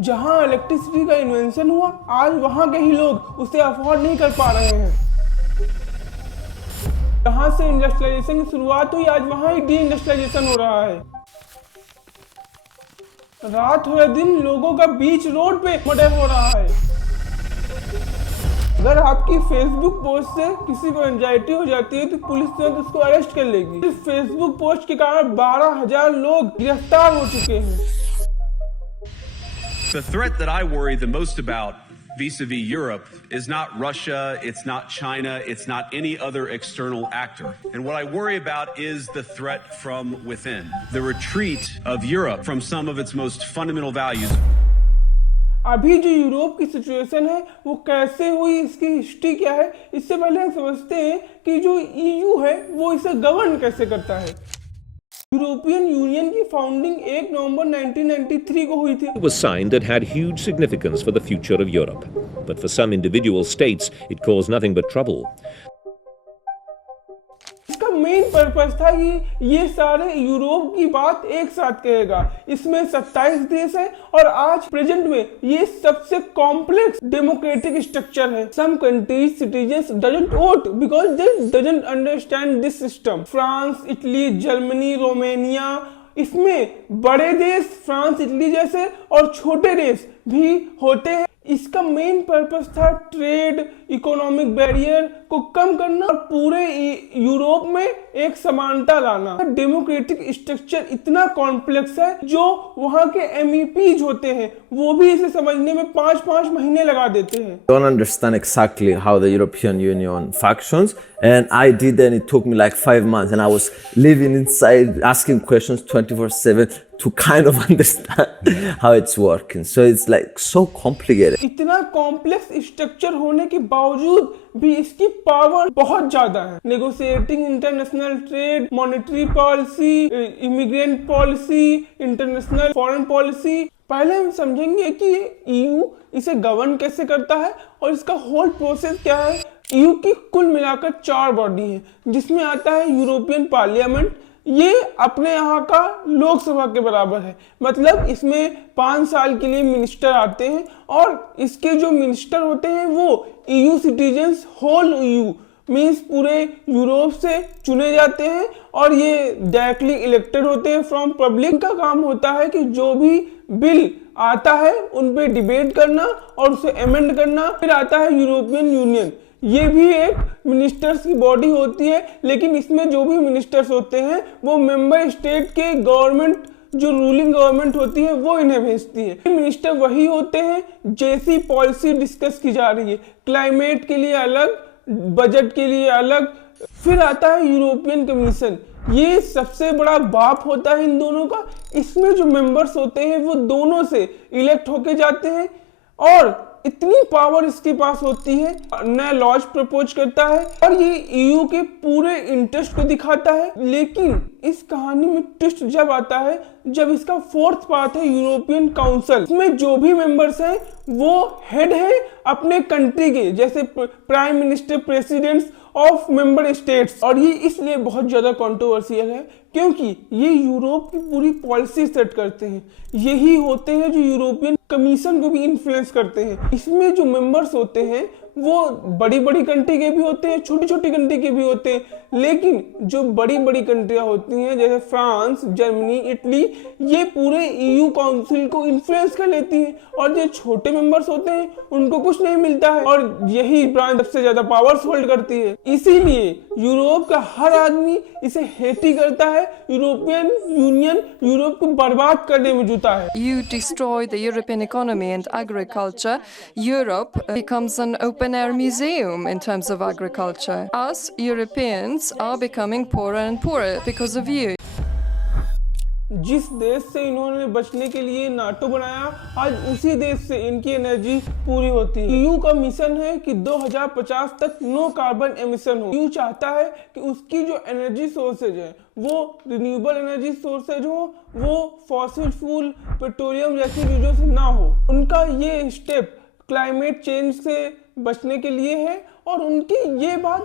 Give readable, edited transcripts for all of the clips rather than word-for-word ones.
जहां इलेक्ट्रिसिटी का इन्वेंशन हुआ, आज वहां के ही लोग उसे अफोर्ड नहीं कर पा रहे हैं। जहां से इंडस्ट्रियलाइजेशन की शुरुआत हुई, आज वहां ही डी इंडस्ट्रियलाइजेशन हो रहा है। रात हो या दिन लोगों का बीच रोड पे मर्डर हो रहा है। अगर आपकी फेसबुक पोस्ट से किसी को एंजाइटी हो जाती है तो पुलिस तुरंत उसको अरेस्ट कर लेगी। इस फेसबुक पोस्ट के कारण 12,000 लोग गिरफ्तार हो चुके हैं। The threat that I worry the most about vis-a-vis Europe is not Russia, it's not China, it's not any other external actor. And what I worry about is the threat from within, the retreat of Europe from some of its most fundamental values. अभी जो Europe की situation है वो कैसे हुई, इसकी history क्या है, इससे पहले हम समझते हैं कि जो ईयू है वो इसे गवर्न कैसे करता है। यूरोपियन यूनियन की फाउंडिंग 1 नवंबर 1993 को हुई थी। Was signed that had huge significance for the future of Europe, but for some individual states it caused nothing but trouble. इसका मेन पर्पस था कि ये सारे यूरोप की बात एक साथ कहेगा। इसमें 27 देश है और आज प्रेजेंट में ये सबसे कॉम्प्लेक्स डेमोक्रेटिक स्ट्रक्चर है। Some countries citizens doesn't vote because they doesn't understand this system. France, Italy, Germany, Romania, इसमें बड़े देश फ्रांस, इटली जैसे और छोटे देश भी होते हैं। इसका मेन पर्पस था ट्रेड, इकोनॉमिक बैरियर को कम करना और पूरे यूरोप में एक समानता लाना। डेमोक्रेटिक स्ट्रक्चर इतना कॉम्प्लेक्स है जो वहां के MEPs होते हैं वो भी इसे समझने में 5-5 महीने लगा देते हैं। Don't understand exactly how the European Union functions, and I did, and it took me like 5 months, and I was living inside, asking questions 24/7 to kind of understand how it's working. So it's like so complicated. इतना complex structure होने के बावजूद भी इसकी power बहुत ज्यादा है। Negotiating international trade, monetary policy, immigrant policy, international foreign policy. पहले हम समझेंगे कि EU इसे गवर्न कैसे करता है और इसका होल प्रोसेस क्या है। EU की कुल मिलाकर 4 बॉडी है, जिसमें आता है यूरोपियन पार्लियामेंट। ये अपने यहाँ का लोकसभा के बराबर है, मतलब इसमें 5 साल के लिए मिनिस्टर आते हैं और इसके जो मिनिस्टर होते हैं वो EU citizens, whole EU means पूरे यूरोप से चुने जाते हैं और ये डायरेक्टली इलेक्टेड होते हैं फ्रॉम पब्लिक। का काम होता है कि जो भी बिल आता है उन पे डिबेट करना और उसे अमेंड करना। फिर आता है यूरोपियन यूनियन, ये भी एक मिनिस्टर्स की बॉडी होती है, लेकिन इसमें जो भी मिनिस्टर्स होते हैं वो मेंबर स्टेट के गवर्नमेंट, जो रूलिंग गवर्नमेंट होती है वो इन्हें भेजती है। मिनिस्टर वही होते हैं जैसी पॉलिसी डिस्कस की जा रही है, क्लाइमेट के लिए अलग, बजट के लिए अलग। फिर आता है यूरोपियन कमीशन, ये सबसे बड़ा बाप होता है इन दोनों का। इसमें जो मेंबर्स होते हैं वो दोनों से इलेक्ट होके जाते हैं और इतनी पावर इसके पास होती है, नया लॉज प्रपोज करता है और ये EU के पूरे इंटरेस्ट को दिखाता है। लेकिन इस कहानी में ट्विस्ट जब आता है जब इसका 4th पार्ट है यूरोपियन काउंसिल। इसमें जो भी मेंबर्स हैं वो हेड है अपने कंट्री के, जैसे prime minister, presidents of member states. और ये इसलिए बहुत ज्यादा कंट्रोवर्शियल है क्योंकि ये यूरोप की पूरी पॉलिसी सेट करते हैं। यही होते हैं जो यूरोपियन कमीशन को भी इन्फ्लुएंस करते हैं। इसमें जो मेंबर्स होते हैं वो बड़ी बड़ी कंट्री के भी होते हैं, छोटी छोटी कंट्री के भी होते हैं, लेकिन जो बड़ी बड़ी कंट्रियां होती हैं जैसे फ्रांस, जर्मनी, इटली, ये पूरे EU काउंसिल को इन्फ्लुएंस कर लेती हैं और जो छोटे मेंबर्स होते हैं उनको कुछ नहीं मिलता है और यही ब्रांच सबसे ज्यादा पावर्स होल्ड करती है। इसीलिए यूरोप का हर आदमी इसे हेट ही करता है। यूरोपियन यूनियन यूरोप को बर्बाद करने में जुटा है। You destroy the European economy and agriculture. Europe becomes an open-air museum in terms of agriculture. Us Europeans are becoming poorer and poorer because of you. जिस देश से इन्होंने बचने के लिए नाटो बनाया, आज उसी देश से इनकी एनर्जी पूरी होती है। EU का मिशन है कि 2050 तक नो कार्बन एमिशन हो। EU चाहता है कि उसकी जो एनर्जी सोर्सेज है वो रिन्यूएबल एनर्जी सोर्सेज हो, वो फॉसिल फ्यूल, पेट्रोलियम जैसी चीजों से ना हो। उनका ये स्टेप क्लाइमेट चेंज से बचने के लिए है और उनकी ये बात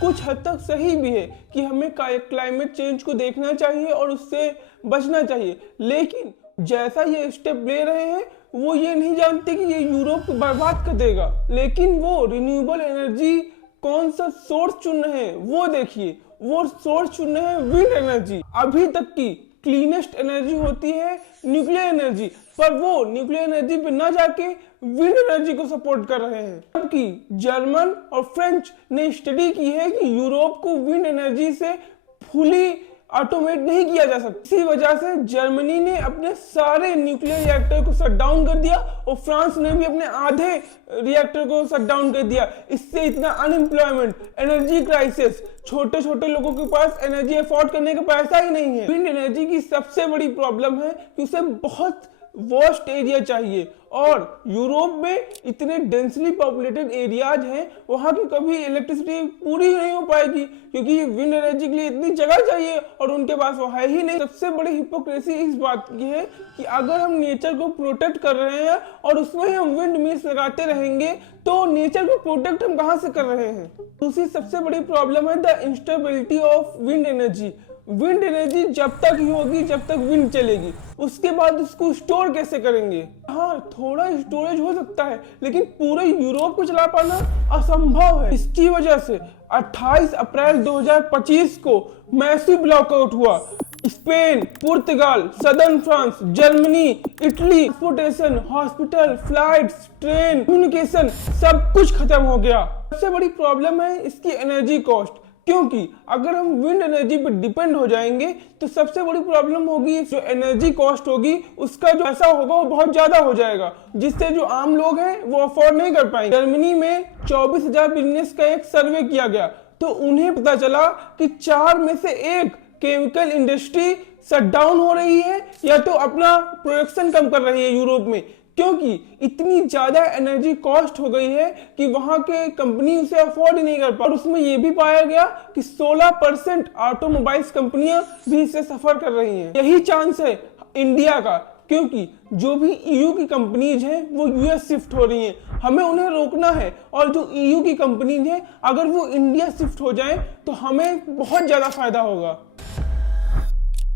कुछ हद तक सही भी है कि हमें क्लाइमेट चेंज को देखना चाहिए और उससे बचना चाहिए। लेकिन जैसा ये स्टेप ले रहे हैं वो ये नहीं जानते कि ये यूरोप को बर्बाद कर देगा, लेकिन वो रिन्यूएबल एनर्जी कौन सा सोर्स चुन रहे हैं वो देखिए। वो सोर्स चुन रहे हैं विंड एनर्जी। अभी तक की क्लीनेस्ट एनर्जी होती है न्यूक्लियर एनर्जी, पर वो न्यूक्लियर एनर्जी पे ना जाके विंड एनर्जी को सपोर्ट कर रहे हैं। जबकि जर्मन और फ्रेंच ने स्टडी की है कि यूरोप को विंड एनर्जी से फुली ऑटोमेट नहीं किया जा सकता। इसी वजह से जर्मनी ने अपने सारे न्यूक्लियर रिएक्टर को शट डाउन कर दिया और फ्रांस ने भी अपने आधे रिएक्टर को शट डाउन कर दिया। इससे इतना अनएम्प्लॉयमेंट, एनर्जी क्राइसिस, छोटे छोटे लोगों के पास एनर्जी अफोर्ड करने का पैसा ही नहीं है। विंड एनर्जी की सबसे बड़ी प्रॉब्लम है कि उसे बहुत वास्ट एरिया चाहिए, और यूरोप में इतने डेंसली पॉपुलेटेड एरियाज हैं, वहां की कभी इलेक्ट्रिसिटी पूरी नहीं हो पाएगी क्योंकि विंड एनर्जी के लिए इतनी जगह चाहिए और उनके पास वो है ही नहीं। सबसे बड़ी हिपोक्रेसी इस बात की है कि अगर हम नेचर को प्रोटेक्ट कर रहे हैं और उसमें हम विंड मिल्स लगाते रहेंगे तो नेचर को प्रोटेक्ट हम कहां से कर रहे हैं। दूसरी सबसे बड़ी प्रॉब्लम है the instability of wind energy. Wind energy जब तक ही होगी जब तक विंड चलेगी, उसके बाद उसको स्टोर कैसे करेंगे। हाँ, थोड़ा स्टोरेज हो सकता है, लेकिन पूरे यूरोप को चला पाना असंभव है। इसकी वजह से 28 अप्रैल 2025 को मैसिव ब्लॉकआउट हुआ। Spain, Portugal, southern France, Germany, Italy, transportation, hospital, flights, train, communication सब कुछ खत्म हो गया। सबसे बड़ी प्रॉब्लम है इसकी एनर्जी कॉस्ट, क्योंकि अगर हम विंड एनर्जी पर डिपेंड हो जाएंगे तो सबसे बड़ी प्रॉब्लम होगी जो एनर्जी कॉस्ट होगी, उसका जो पैसा होगा वो बहुत ज्यादा हो जाएगा, जिससे जो आम लोग हैं वो अफोर्ड नहीं कर पाएंगे। जर्मनी में 24,000 बिजनेस का एक सर्वे किया गया तो उन्हें पता चला कि 4 में से 1 केमिकल इंडस्ट्री शट डाउन हो रही है या तो अपना प्रोडक्शन कम कर रही है यूरोप में, क्योंकि इतनी ज्यादा एनर्जी कॉस्ट हो गई है कि वहां के कंपनी उसे अफोर्ड ही नहीं कर पा। और उसमें यह भी पाया गया कि 16% ऑटोमोबाइल्स कंपनियां भी इससे सफर कर रही हैं। यही चांस है इंडिया का, क्योंकि जो भी ईयू की कंपनीज हैं वो यूएस शिफ्ट हो रही हैं। हमें उन्हें रोकना है, और जो ईयू की कंपनीज हैं अगर वो इंडिया शिफ्ट हो जाएं तो हमें बहुत ज्यादा फायदा होगा।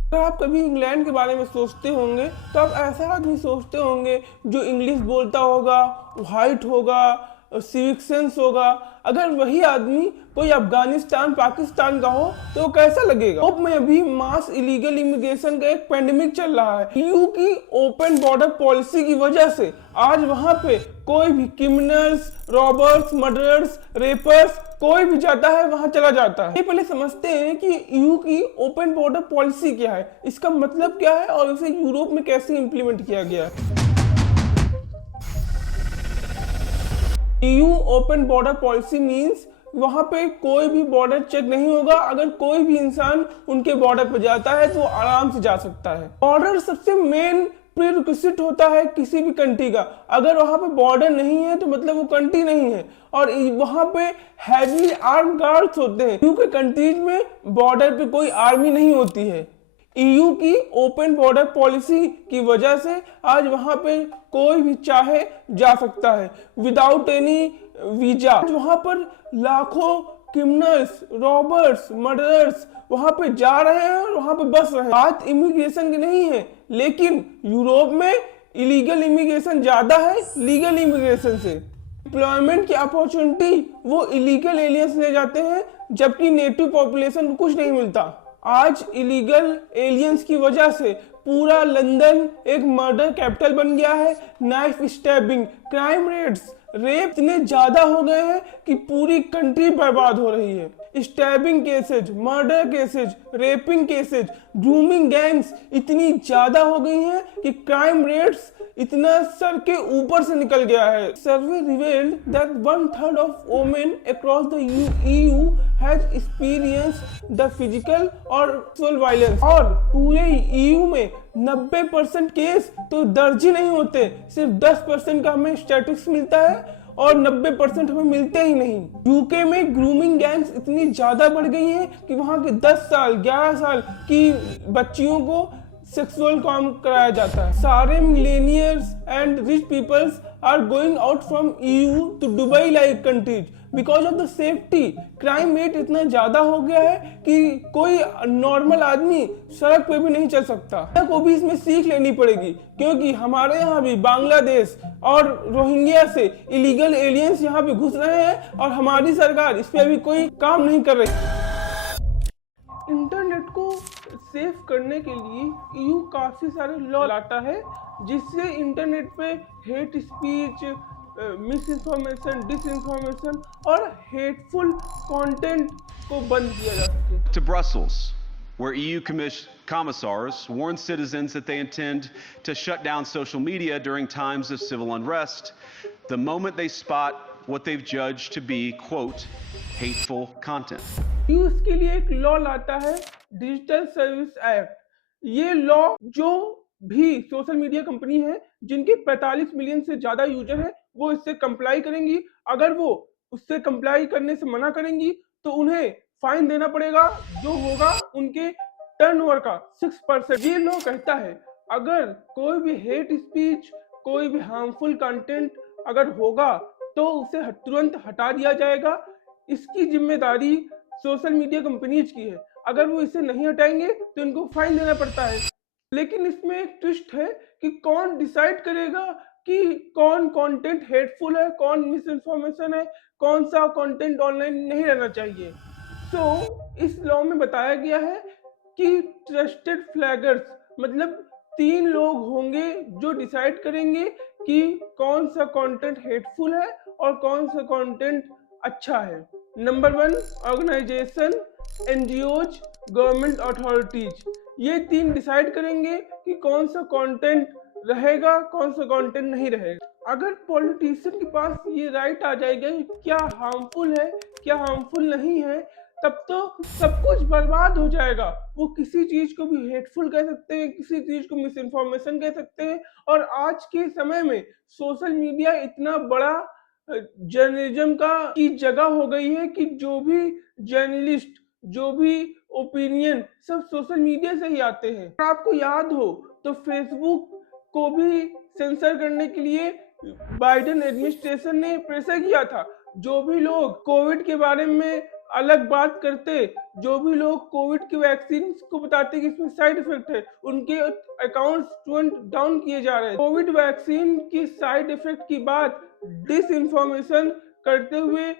अगर आप कभी इंग्लैंड के बारे में सोचते होंगे तो आप ऐसा आदमी सोचते होंगे जो इंग्लिश बोलता होगा, वाइट होगा, सिविक सेंस होगा। अगर वही आदमी कोई अफगानिस्तान, पाकिस्तान का हो तो कैसा लगेगा। यूरोप में अभी मास इलीगल इमिग्रेशन का एक पेंडेमिक चल रहा है। ईयू की ओपन बॉर्डर पॉलिसी की वजह से आज वहां पे कोई भी क्रिमिनल्स, रॉबर्स, मर्डरर्स, रेपर्स कोई भी जाता है वहां चला जाता है। पहले समझते हैं कि ईयू की ओपन बॉर्डर पॉलिसी क्या है, इसका मतलब क्या है और इसे यूरोप में कैसे इंप्लीमेंट किया गया है। EU open border policy means वहां पे कोई भी बॉर्डर चेक नहीं होगा। अगर कोई भी इंसान उनके बॉर्डर पे जाता है तो वो आराम से जा सकता है। बॉर्डर सबसे मेन प्रीरिक्विजिट होता है किसी भी कंट्री का। अगर वहां पे बॉर्डर नहीं है तो मतलब वो कंट्री नहीं है, और वहां पे हैवी आर्म गार्ड्स होते हैं। यूके कंट्रीज में बॉर्डर पे कोई आर्मी नहीं होती है। ईयू की ओपन बॉर्डर पॉलिसी की वजह से आज वहां पे कोई भी चाहे जा सकता है विदाउट एनी वीजा। वहां पर लाखों क्रिमिनल्स, रॉबर्स, मर्डरर्स वहां पे जा रहे हैं और वहां पे बस रहे हैं। बात इमिग्रेशन की नहीं है, लेकिन यूरोप में इलीगल इमिग्रेशन ज्यादा है लीगल इमिग्रेशन से। एम्प्लॉयमेंट की अपॉर्चुनिटी वो इलीगल एलियंस ले जाते हैं, जबकि नेटिव पॉपुलेशन को कुछ नहीं मिलता। आज इलीगल एलियंस की वजह से पूरा लंदन एक मर्डर कैपिटल बन गया है। Knife stabbing, crime rates, rape इतने ज्यादा हो गए हैं कि पूरी कंट्री बर्बाद हो रही है। Stabbing cases, murder cases, rapping cases, grooming gangs इतनी ज्यादा हो गई हैं कि क्राइम रेट्स इतना सर के ऊपर से निकल गया है। Survey revealed that 1/3 of women across the EU has experienced the physical और सेक्सुअल वायलेंस। और पूरे EU में 90% केस तो दर्ज ही नहीं होते, सिर्फ 10% का हमें स्टैटिस्टिक्स मिलता है और 90% हमें मिलते ही नहीं। यूके में ग्रूमिंग गैंग्स इतनी ज्यादा बढ़ गई हैं कि वहां के 10 साल 11 साल की बच्चियों को सेक्सुअल काम कराया जाता है। सारे millionaires and rich peoples are going out from EU to Dubai like countries because of the safety. Crime rate इतना ज्यादा हो गया है कि कोई नॉर्मल आदमी सड़क पे भी नहीं चल सकता। को भी इसमें सीख लेनी पड़ेगी, क्योंकि हमारे यहाँ भी बांग्लादेश और रोहिंग्या से इलीगल एलियंस यहाँ पे घुस रहे हैं और हमारी सरकार इस पे अभी कोई काम नहीं कर रही। इंटरनेट को सेफ करने के लिए EU काफी सारे लॉ लाता है, जिससे इंटरनेट पे hate speech, miss information, disinformation और हेटफुल कंटेंट को बंद किया जा सके। To Brussels, where EU commissars warn citizens that they intend to shut down social media during times of civil unrest the moment they spot what they've judged to be, quote, hateful content. EU इसके लिए एक law लाता है, digital service act. ये law जो भी social media company है जिनके 45 मिलियन से ज्यादा यूजर है वो इससे कंप्लाई करेंगी। अगर वो उससे कंप्लाई करने से मना करेंगी तो उन्हें फाइन देना पड़ेगा, जो होगा उनके टर्नओवर का 6%। ये लॉ कहता है अगर कोई भी हेट स्पीच, कोई भी हार्मफुल कंटेंट अगर होगा तो उसे तुरंत हटा दिया जाएगा। इसकी जिम्मेदारी सोशल मीडिया कंपनीज की है। अगर वो इसे नहीं हटाएंगे तो इनको फाइन देना पड़ता है। लेकिन इसमें एक ट्विस्ट है कि कौन डिसाइड करेगा कि कौन कंटेंट हेटफुल है, कौन मिस इन्फॉर्मेशन है, कौन सा कंटेंट ऑनलाइन नहीं रहना चाहिए। इस लॉ में बताया गया है कि ट्रस्टेड फ्लैगर्स मतलब 3 लोग होंगे जो डिसाइड करेंगे कि कौन सा कंटेंट हेटफुल है और कौन सा कंटेंट अच्छा है। नंबर 1 ऑर्गेनाइजेशन, NGOज, गवर्नमेंट अथॉरिटीज। ये 3 डिसाइड करेंगे कि कौन सा कंटेंट रहेगा, कौन सा कंटेंट नहीं रहेगा। अगर पॉलिटिशियन के पास ये राइट आ जाएगा कि क्या हार्मफुल है, क्या हार्मफुल नहीं है, तब तो सब कुछ बर्बाद हो जाएगा। वो किसी चीज को भी हेटफुल कह सकते हैं, किसी चीज को मिस इन्फॉर्मेशन कह सकते हैं। और आज के समय में सोशल मीडिया इतना बड़ा जर्नलिज्म की जगह हो गई है कि जो भी जर्नलिस्ट, जो भी ओपिनियन सब सोशल मीडिया से ही आते हैं। अगर आपको याद हो तो फेसबुक को भी सेंसर करने के लिए बाइडेन एडमिनिस्ट्रेशन ने प्रेशर किया था। जो भी लोग कोविड के बारे में अलग बात करते, जो भी लोग कोविड के वैक्सीन को बताते कि इसमें साइड इफेक्ट है, उनके अकाउंट्स तुरंत डाउन किए जा रहे हैं। कोविड वैक्सीन की साइड इफेक्ट की बात डिस इन्फॉर्मेशन करते हुए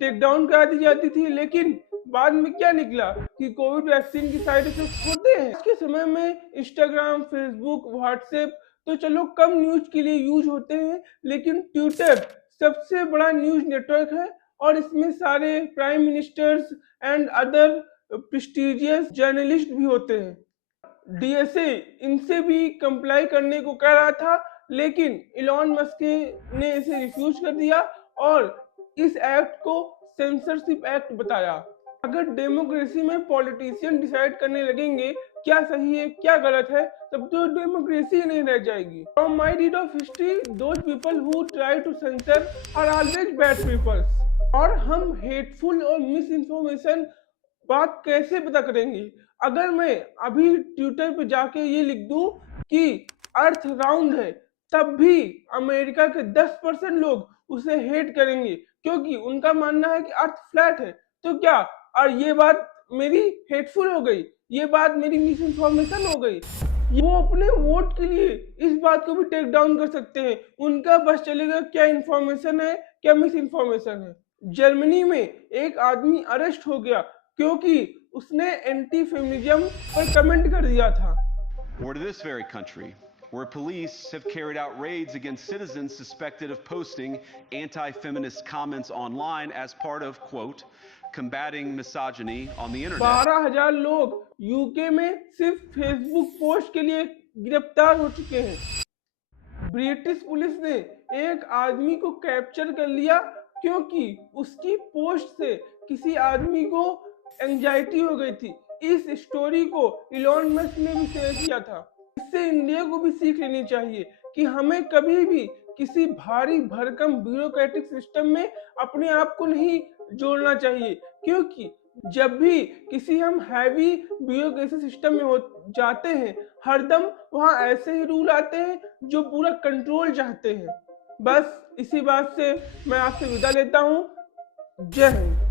टेक डाउन करा दी जाती थी, लेकिन बाद में क्या निकला कि कोविड वैक्सीन की साइड इफेक्ट होते हैं। आज के समय में इंस्टाग्राम, फेसबुक, व्हाट्सएप तो चलो कम न्यूज के लिए यूज होते हैं, लेकिन ट्विटर सबसे बड़ा न्यूज नेटवर्क है और इसमें सारे prime ministers and other prestigious journalist भी होते हैं। DSA इनसे भी कंप्लाई करने को कह रहा था, लेकिन इलॉन मस्क ने इसे रिफ्यूज कर दिया और इस एक्ट को सेंसरशिप एक्ट बताया। अगर डेमोक्रेसी में पॉलिटिशियन डिसाइड करने लगेंगे क्या सही है क्या गलत है, तब तो डेमोक्रेसी नहीं रह जाएगी। From my read of history, those people who try to censor are always bad people। और हम हेटफुल और मिस इन्फॉर्मेशन बात कैसे पता करेंगे? अगर मैं अभी ट्विटर पे जाके ये लिख दूं कि अर्थ राउंड है, तब भी अमेरिका के 10% लोग उसे हेट करेंगे, क्योंकि उनका मानना है कि अर्थ फ्लैट है। तो क्या और ये बात मेरी हेटफुल हो गई, ये बात मेरी मिस इन्फॉर्मेशन हो गई? वो अपने वोट के लिए इस बात को भी टेक डाउन कर सकते हैं। उनका बस चलेगा क्या इन्फॉर्मेशन है, क्या मिस इन्फॉर्मेशन है। जर्मनी में एक आदमी अरेस्ट हो गया क्योंकि उसने एंटी फेमिनिज्म पर कमेंट कर दिया था। Or to this very country, where police have carried out raids against citizens suspected of posting anti-feminist comments online as part of, quote, combating misogyny on the internet. 12,000 लोग UK में सिर्फ Facebook post के लिए गिरफ्तार हो चुके हैं। British police ने एक आदमी को कैप्चर कर लिया क्योंकि उसकी पोस्ट से किसी आदमी को एंजाइटी हो गई थी। इस स्टोरी को इलॉन मस्क ने भी शेयर किया था। इससे इंडिया को भी सीख लेनी चाहिए कि हमें कभी भी किसी भारी भरकम ब्यूरोक्रेटिक सिस्टम में अपने आप को नहीं जोड़ना चाहिए, क्योंकि जब भी किसी हम हैवी ब्यूरोक्रेसी सिस्टम में हो जाते हैं, हरदम वहां ऐसे ही रूल आते हैं जो पूरा कंट्रोल चाहते हैं। बस इसी बात से मैं आपसे विदा लेता हूँ। जय हिंद।